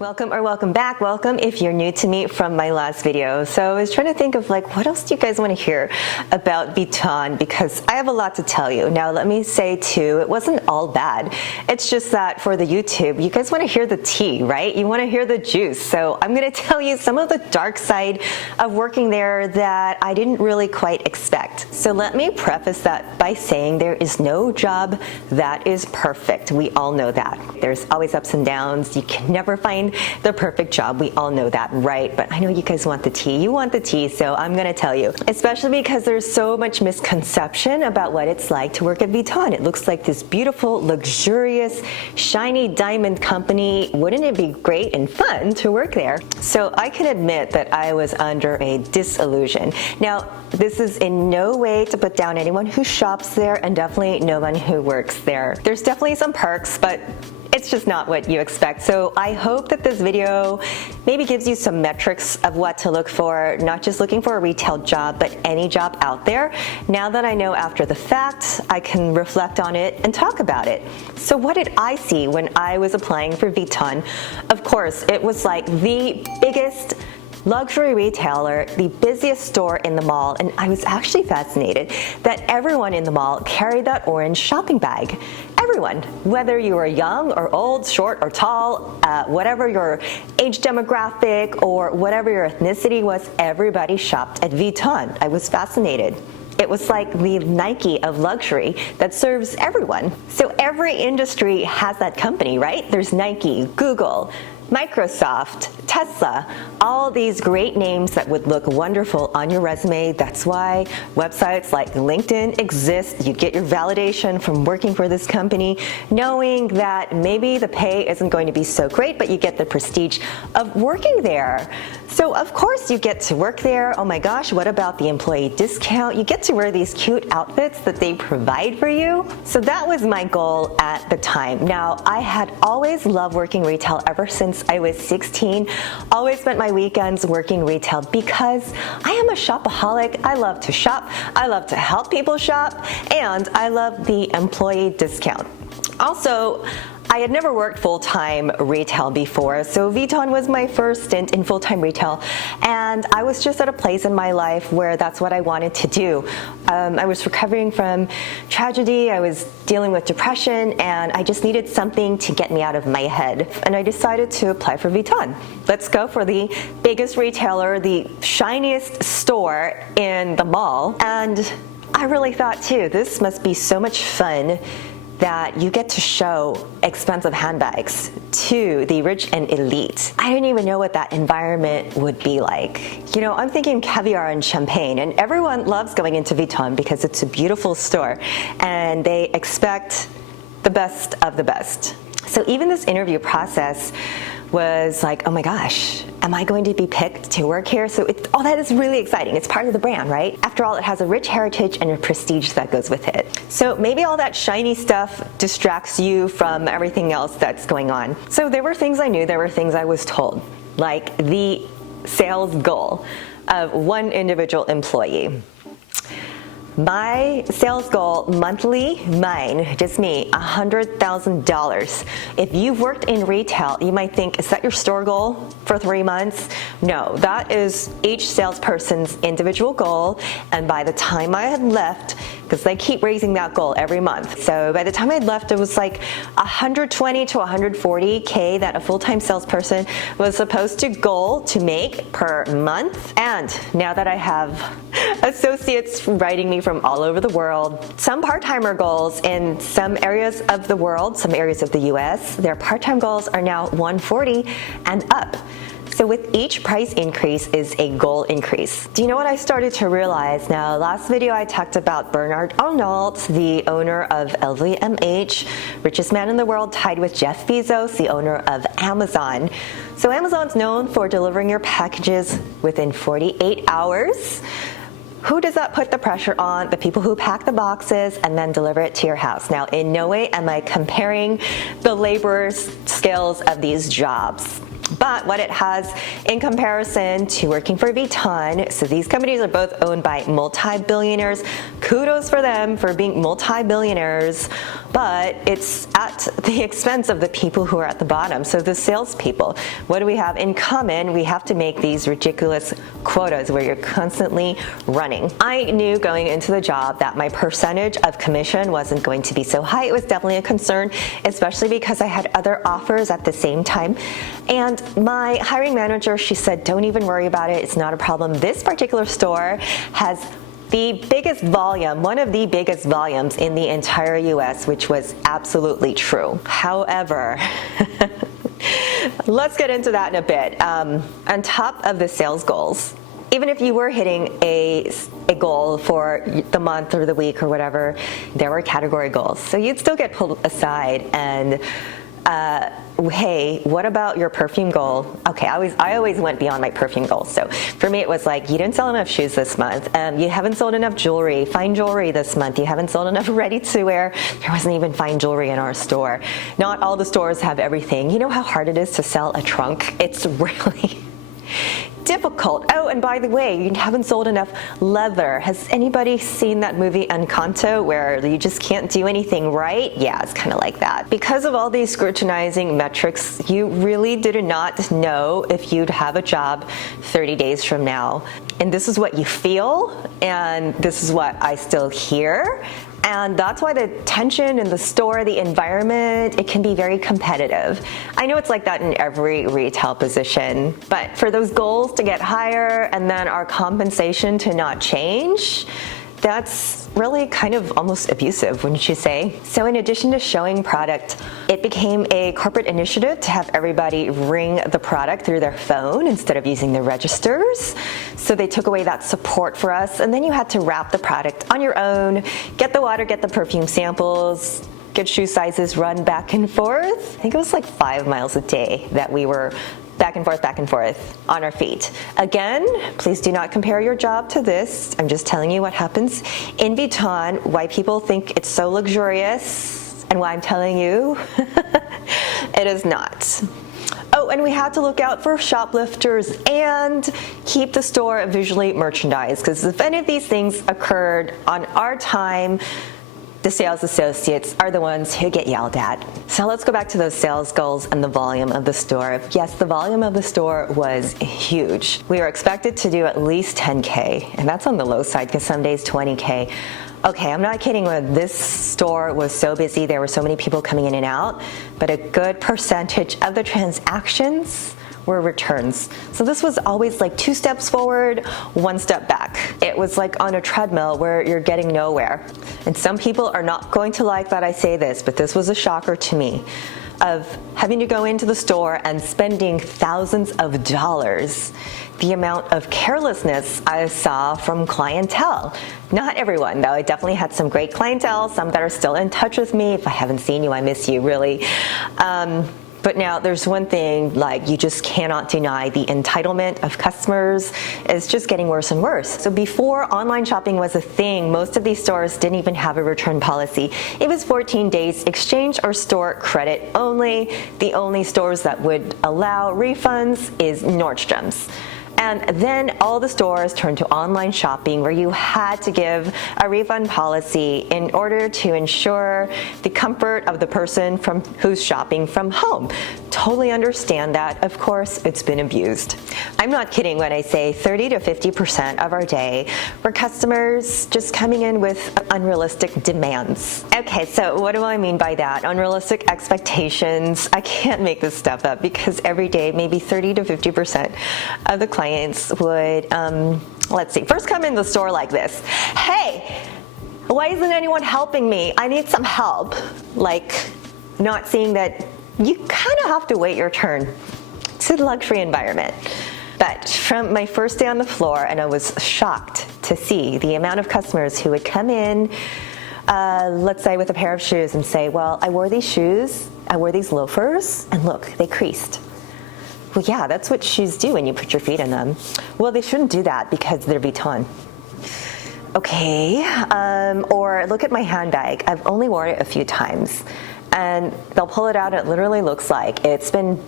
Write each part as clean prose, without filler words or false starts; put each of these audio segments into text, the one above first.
Welcome or welcome back. Welcome if you're new to me from my last video. So I was trying to think of what else do you guys want to hear about Vuitton, because I have a lot to tell you. Now let me say too, it wasn't all bad. It's just that for the YouTube, you guys want to hear the tea, right? You want to hear the juice. So I'm going to tell you some of the dark side of working there that I didn't really quite expect. So let me preface that by saying there is no job that is perfect. We all know that. There's always ups and downs. You can never find the perfect job. We all know that, right? But I know you guys want the tea. You want the tea, so I'm gonna tell you. Especially because there's so much misconception about what it's like to work at Vuitton. It looks like this beautiful, luxurious, shiny diamond company. Wouldn't it be great and fun to work there? So I can admit that I was under a disillusion. Now, this is in no way to put down anyone who shops there, and definitely no one who works there. There's definitely some perks, but it's just not what you expect. So I hope that this video maybe gives you some metrics of what to look for, not just looking for a retail job, but any job out there. Now that I know after the fact, I can reflect on it and talk about it. So what did I see when I was applying for Vuitton? Of course, it was like the biggest luxury retailer, the busiest store in the mall, and I was actually fascinated that everyone in the mall carried that orange shopping bag. Everyone, whether you were young or old, short or tall, whatever your age demographic or whatever your ethnicity was, everybody shopped at Vuitton. I was fascinated. It was like the Nike of luxury that serves everyone. So every industry has that company, right? There's Nike, Google, Microsoft, Tesla, all these great names that would look wonderful on your resume. That's why websites like LinkedIn exist. You get your validation from working for this company, knowing that maybe the pay isn't going to be so great, but you get the prestige of working there. So of course you get to work there. Oh my gosh, what about the employee discount? You get to wear these cute outfits that they provide for you. So that was my goal at the time. Now, I had always loved working retail ever since I was 16. Always spent my weekends working retail because I am a shopaholic. I love to shop. I love to help people shop, and I love the employee discount. Also, I had never worked full-time retail before, so Vuitton was my first stint in full-time retail, and I was just at a place in my life where that's what I wanted to do. I was recovering from tragedy, I was dealing with depression, and I just needed something to get me out of my head, and I decided to apply for Vuitton. Let's go for the biggest retailer, the shiniest store in the mall, and I really thought too, this must be so much fun that you get to show expensive handbags to the rich and elite. I didn't even know what that environment would be like. You know, I'm thinking caviar and champagne, and everyone loves going into Vuitton because it's a beautiful store and they expect the best of the best. So even this interview process was like, oh my gosh, am I going to be picked to work here? So all that is really exciting. It's part of the brand, right? After all, it has a rich heritage and a prestige that goes with it. So maybe all that shiny stuff distracts you from everything else that's going on. So there were things I knew, there were things I was told, like the sales goal of one individual employee. My sales goal monthly, mine, just me, $100,000. If you've worked in retail, you might think, is that your store goal for 3 months? No, that is each salesperson's individual goal. And by the time I had left, because they keep raising that goal every month. So by the time I'd left, it was like 120 to 140K that a full-time salesperson was supposed to goal to make per month. And now that I have associates writing me from all over the world, some part-timer goals in some areas of the world, some areas of the US, their part-time goals are now 140 and up. So with each price increase is a goal increase. Do you know what I started to realize? Now, last video I talked about Bernard Arnault, the owner of LVMH, richest man in the world, tied with Jeff Bezos, the owner of Amazon. So Amazon's known for delivering your packages within 48 hours. Who does that put the pressure on? The people who pack the boxes and then deliver it to your house. Now, in no way am I comparing the labor skills of these jobs. But what it has in comparison to working for Vuitton, so these companies are both owned by multi-billionaires. Kudos for them for being multi-billionaires. but it's at the expense of the people who are at the bottom. So the salespeople, what do we have in common? We have to make these ridiculous quotas where you're constantly running. I knew going into the job that my percentage of commission wasn't going to be so high. It was definitely a concern, especially because I had other offers at the same time. And my hiring manager, she said, don't even worry about it. It's not a problem. This particular store has the biggest volume, one of the biggest volumes in the entire US, which was absolutely true. However, let's get into that in a bit. On top of the sales goals, even if you were hitting a goal for the month or the week or whatever, there were category goals. So you'd still get pulled aside and hey, what about your perfume goal? Okay, I always went beyond my perfume goal. So for me, it was like, you didn't sell enough shoes this month. You haven't sold enough jewelry, fine jewelry this month. You haven't sold enough ready-to-wear. There wasn't even fine jewelry in our store. Not all the stores have everything. You know how hard it is to sell a trunk? It's really difficult. Oh, and by the way, you haven't sold enough leather. Has anybody seen that movie Encanto where you just can't do anything right? Yeah, it's kind of like that. Because of all these scrutinizing metrics, you really did not know if you'd have a job 30 days from now. And this is what you feel, and this is what I still hear. And that's why the tension in the store, the environment, it can be very competitive. I know it's like that in every retail position, but for those goals to get higher and then our compensation to not change, that's really kind of almost abusive, wouldn't you say? So in addition to showing product, it became a corporate initiative to have everybody ring the product through their phone instead of using the registers. So they took away that support for us, and then you had to wrap the product on your own, get the water, get the perfume samples, get shoe sizes, run back and forth. I think it was like 5 miles a day that we were back and forth on our feet. Again, please do not compare your job to this. I'm just telling you what happens in Vuitton, why people think it's so luxurious, and why I'm telling you it is not. Oh, and we had to look out for shoplifters and keep the store visually merchandised, because if any of these things occurred on our time, the sales associates are the ones who get yelled at. So let's go back to those sales goals and the volume of the store. Yes, the volume of the store was huge. We were expected to do at least 10K, and that's on the low side because some days 20K. Okay, I'm not kidding when this store was so busy, there were so many people coming in and out, but a good percentage of the transactions were returns. So this was always like 2 steps forward, 1 step back. It was like on a treadmill where you're getting nowhere. And some people are not going to like that I say this, but this was a shocker to me, of having to go into the store and spending thousands of dollars. The amount of carelessness I saw from clientele. Not everyone, though. I definitely had some great clientele, some that are still in touch with me. If I haven't seen you, I miss you, really. But now there's one thing, like, you just cannot deny the entitlement of customers is just getting worse and worse. So before online shopping was a thing, most of these stores didn't even have a return policy. It was 14 days exchange or store credit only. The only stores that would allow refunds is Nordstrom's. And then all the stores turned to online shopping where you had to give a refund policy in order to ensure the comfort of the person who's shopping from home. Totally understand that. Of course, it's been abused. I'm not kidding when I say 30 to 50% of our day were customers just coming in with unrealistic demands. Okay, so what do I mean by that? Unrealistic expectations. I can't make this stuff up because every day maybe 30 to 50% of the clients would, let's see, first come in the store like this. Hey, why isn't anyone helping me? I need some help. Like, not seeing that you kind of have to wait your turn. It's a luxury environment. But from my first day on the floor, and I was shocked to see the amount of customers who would come in, let's say with a pair of shoes and say, well, I wore these shoes, I wore these loafers, and look, they creased. Well, yeah, that's what shoes do when you put your feet in them. Well, they shouldn't do that because they're Vuitton. Okay, or look at my handbag. I've only worn it a few times. And they'll pull it out, and it literally looks like it's been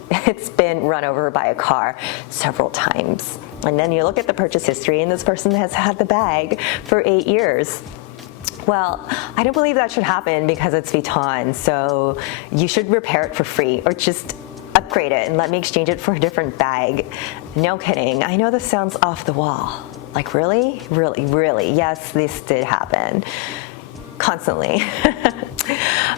run over by a car several times. And then you look at the purchase history, and this person has had the bag for 8 years. Well, I don't believe that should happen because it's Vuitton, so you should repair it for free or just upgrade it and let me exchange it for a different bag. No kidding. I know this sounds off the wall. Like, really? Really, really? Yes, this did happen. Constantly.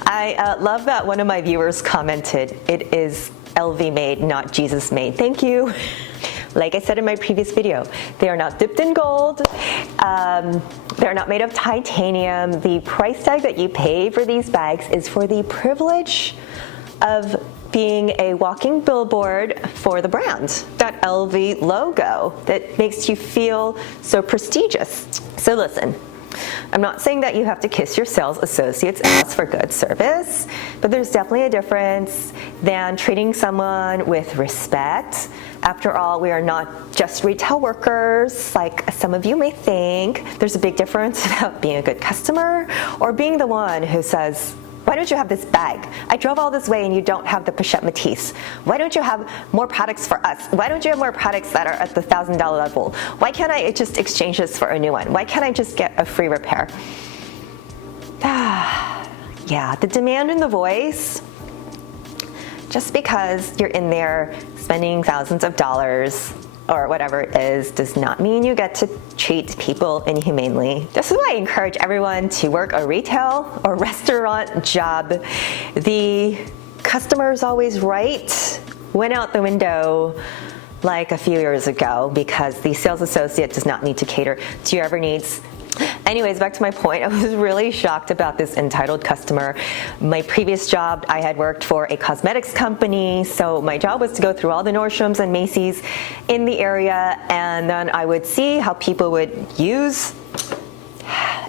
I love that one of my viewers commented, "It is LV made, not Jesus made." Thank you. Like I said in my previous video, they are not dipped in gold. They're not made of titanium. The price tag that you pay for these bags is for the privilege of being a walking billboard for the brand. That LV logo that makes you feel so prestigious. So listen, I'm not saying that you have to kiss your sales associates' ass for good service, but there's definitely a difference than treating someone with respect. After all, we are not just retail workers, like some of you may think. There's a big difference about being a good customer or being the one who says, "Why don't you have this bag? I drove all this way and you don't have the Pochette Matisse. Why don't you have more products for us? Why don't you have more products that are at the $1,000 level? Why can't I just exchange this for a new one? Why can't I just get a free repair?" Yeah, the demand in the voice, just because you're in there spending thousands of dollars or whatever it is, does not mean you get to treat people inhumanely. This is why I encourage everyone to work a retail or restaurant job. The customer is always right went out the window like a few years ago because the sales associate does not need to cater to your every needs. Anyways, back to my point, I was really shocked about this entitled customer. My previous job, I had worked for a cosmetics company, so my job was to go through all the Nordstroms and Macy's in the area, and then I would see how people would use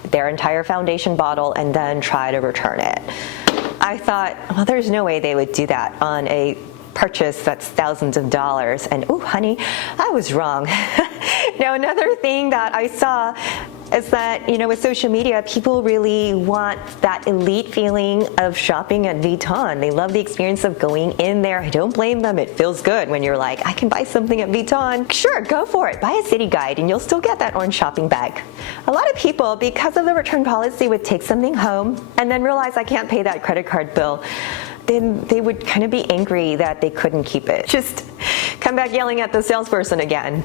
their entire foundation bottle and then try to return it. I thought, well, there's no way they would do that on a purchase that's thousands of dollars, and oh honey, I was wrong. Now another thing that I saw is that, you know, with social media, people really want that elite feeling of shopping at Vuitton. They love the experience of going in there. I don't blame them. It feels good when you're like, I can buy something at Vuitton. Sure, go for it. Buy a city guide and you'll still get that orange shopping bag. A lot of people, because of the return policy, would take something home and then realize I can't pay that credit card bill. Then they would kind of be angry that they couldn't keep it. Just come back yelling at the salesperson again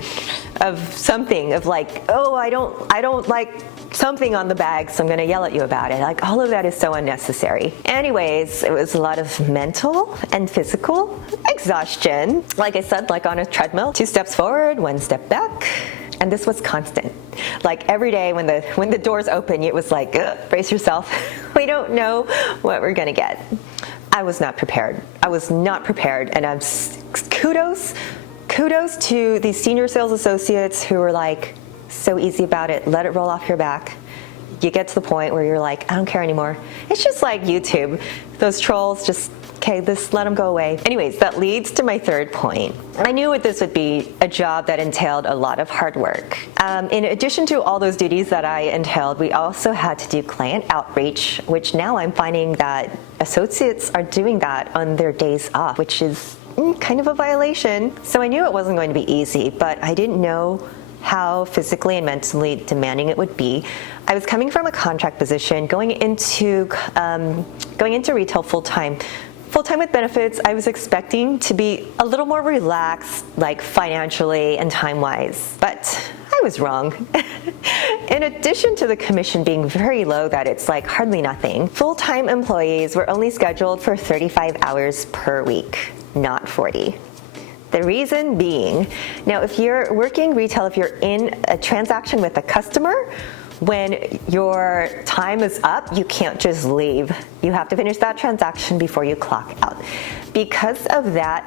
of something, of like, oh, I don't like something on the bag, so I'm gonna yell at you about it. Like, all of that is so unnecessary. Anyways, it was a lot of mental and physical exhaustion. Like I said, like on a treadmill, 2 steps forward, 1 step back. And this was constant. Like every day when the doors open, it was like, brace yourself. We don't know what we're gonna get. I was not prepared. I was not prepared, and kudos to these senior sales associates who were like so easy about it. Let it roll off your back. You get to the point where you're like, I don't care anymore. It's just like YouTube. Those trolls just, okay, just let them go away. Anyways, that leads to my third point. I knew this would be a job that entailed a lot of hard work. In addition to all those duties that I entailed, we also had to do client outreach, which now I'm finding that associates are doing that on their days off, which is kind of a violation. So I knew it wasn't going to be easy, but I didn't know how physically and mentally demanding it would be. I was coming from a contract position, going into retail full-time with benefits. I was expecting to be a little more relaxed, like financially and time-wise, but I was wrong. In addition to the commission being very low, that it's like hardly nothing, full-time employees were only scheduled for 35 hours per week, not 40. The reason being, now if you're working retail, if you're in a transaction with a customer, when your time is up, you can't just leave. You have to finish that transaction before you clock out. Because of that,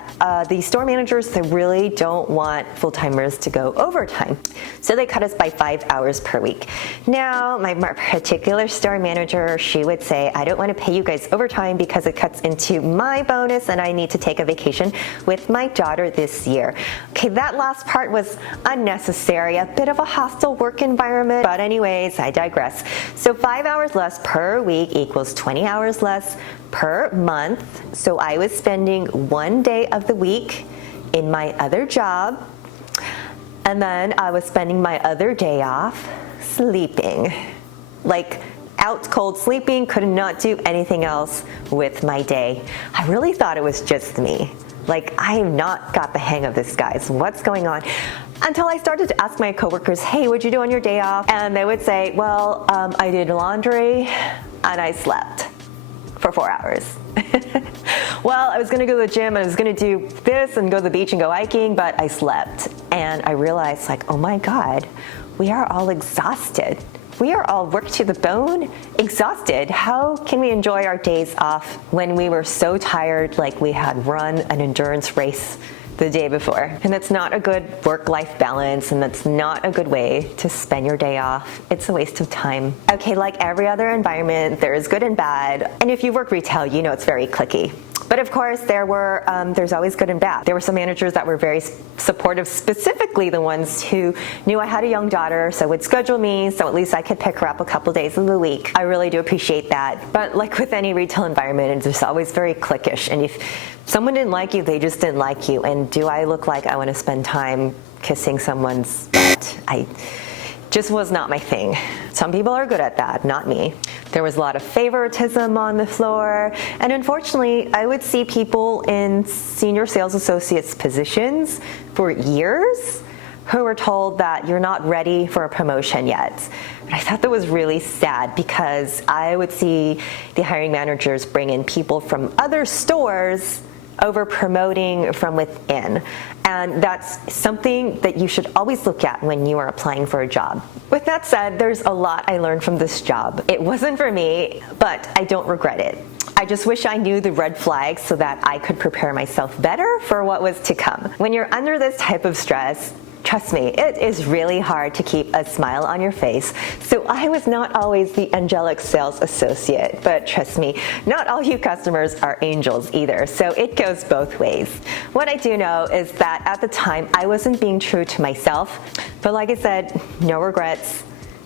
the store managers, they really don't want full-timers to go overtime. So they cut us by 5 hours per week. Now, my particular store manager, she would say, I don't want to pay you guys overtime because it cuts into my bonus and I need to take a vacation with my daughter this year. Okay, that last part was unnecessary, a bit of a hostile work environment, but anyways, I digress. So 5 hours less per week equals 20 hours less per month. So I was spending 1 day of the week in my other job, and then I was spending my other day off sleeping. Like out cold sleeping, could not do anything else with my day. I really thought it was just me. Like, I have not got the hang of this, guys. What's going on? Until I started to ask my coworkers, hey, what'd you do on your day off? And they would say, well, I did laundry and I slept for 4 hours. Well, I was gonna go to the gym and I was gonna do this and go to the beach and go hiking, but I slept. And I realized, like, oh my God, we are all exhausted. We are all worked to the bone, exhausted. How can we enjoy our days off when we were so tired, like we had run an endurance race the day before? And that's not a good work-life balance, and that's not a good way to spend your day off. It's a waste of time. Okay, like every other environment, there is good and bad. And if you work retail, you know it's very cliquey. But of course, there's always good and bad. There were some managers that were very supportive, specifically the ones who knew I had a young daughter, so would schedule me so at least I could pick her up a couple days of the week. I really do appreciate that. But like with any retail environment, it's always very cliquish. And if someone didn't like you, they just didn't like you. And do I look like I want to spend time kissing someone's butt? Just was not my thing. Some people are good at that, not me. There was a lot of favoritism on the floor, and unfortunately, I would see people in senior sales associates positions for years who were told that you're not ready for a promotion yet. But I thought that was really sad because I would see the hiring managers bring in people from other stores over promoting from within. And that's something that you should always look at when you are applying for a job. With that said, there's a lot I learned from this job. It wasn't for me, but I don't regret it. I just wish I knew the red flags so that I could prepare myself better for what was to come. When you're under this type of stress, trust me, it is really hard to keep a smile on your face. So I was not always the angelic sales associate, but trust me, not all you customers are angels either. So it goes both ways. What I do know is that at the time, I wasn't being true to myself. But like I said, no regrets.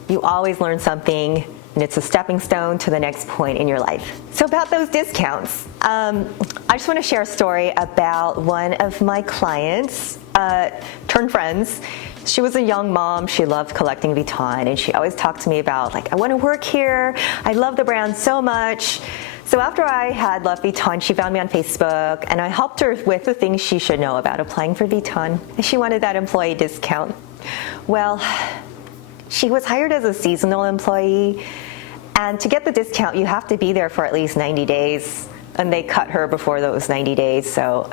You always learn something, and it's a stepping stone to the next point in your life. So about those discounts, I just want to share a story about one of my clients, turned friends. She was a young mom. She loved collecting Vuitton, and she always talked to me about, like, I want to work here. I love the brand so much. So after I had left Vuitton, she found me on Facebook, and I helped her with the things she should know about applying for Vuitton. She wanted that employee discount. Well, she was hired as a seasonal employee, and to get the discount, you have to be there for at least 90 days, and they cut her before those 90 days, so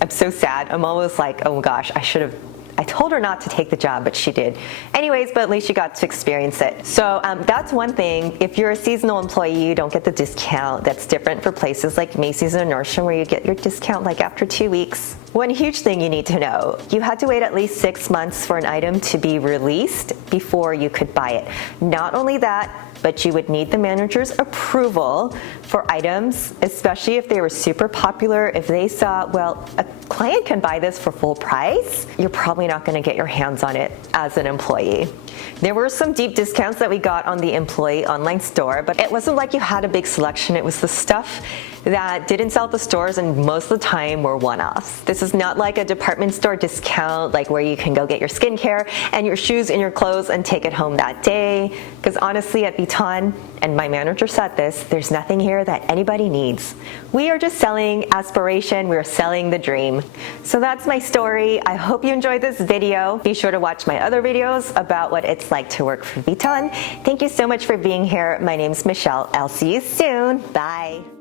I'm so sad. I'm almost like, oh gosh, I told her not to take the job, but she did. Anyways, but at least she got to experience it. So that's one thing. If you're a seasonal employee, you don't get the discount. That's different for places like Macy's and Nordstrom, where you get your discount like after 2 weeks. One huge thing you need to know, you had to wait at least 6 months for an item to be released before you could buy it. Not only that, but you would need the manager's approval for items, especially if they were super popular. If they saw, well, a client can buy this for full price, you're probably not going to get your hands on it as an employee. There were some deep discounts that we got on the employee online store, but it wasn't like you had a big selection. It was the stuff that didn't sell at the stores, and most of the time were one-offs. This is not like a department store discount, like where you can go get your skincare and your shoes and your clothes and take it home that day. Because honestly, at Vuitton, and my manager said this, there's nothing here that anybody needs. We are just selling aspiration. We're selling the dream. So that's my story. I hope you enjoyed this video. Be sure to watch my other videos about what it's like to work for Vuitton. Thank you so much for being here. My name's Michelle. I'll see you soon. Bye.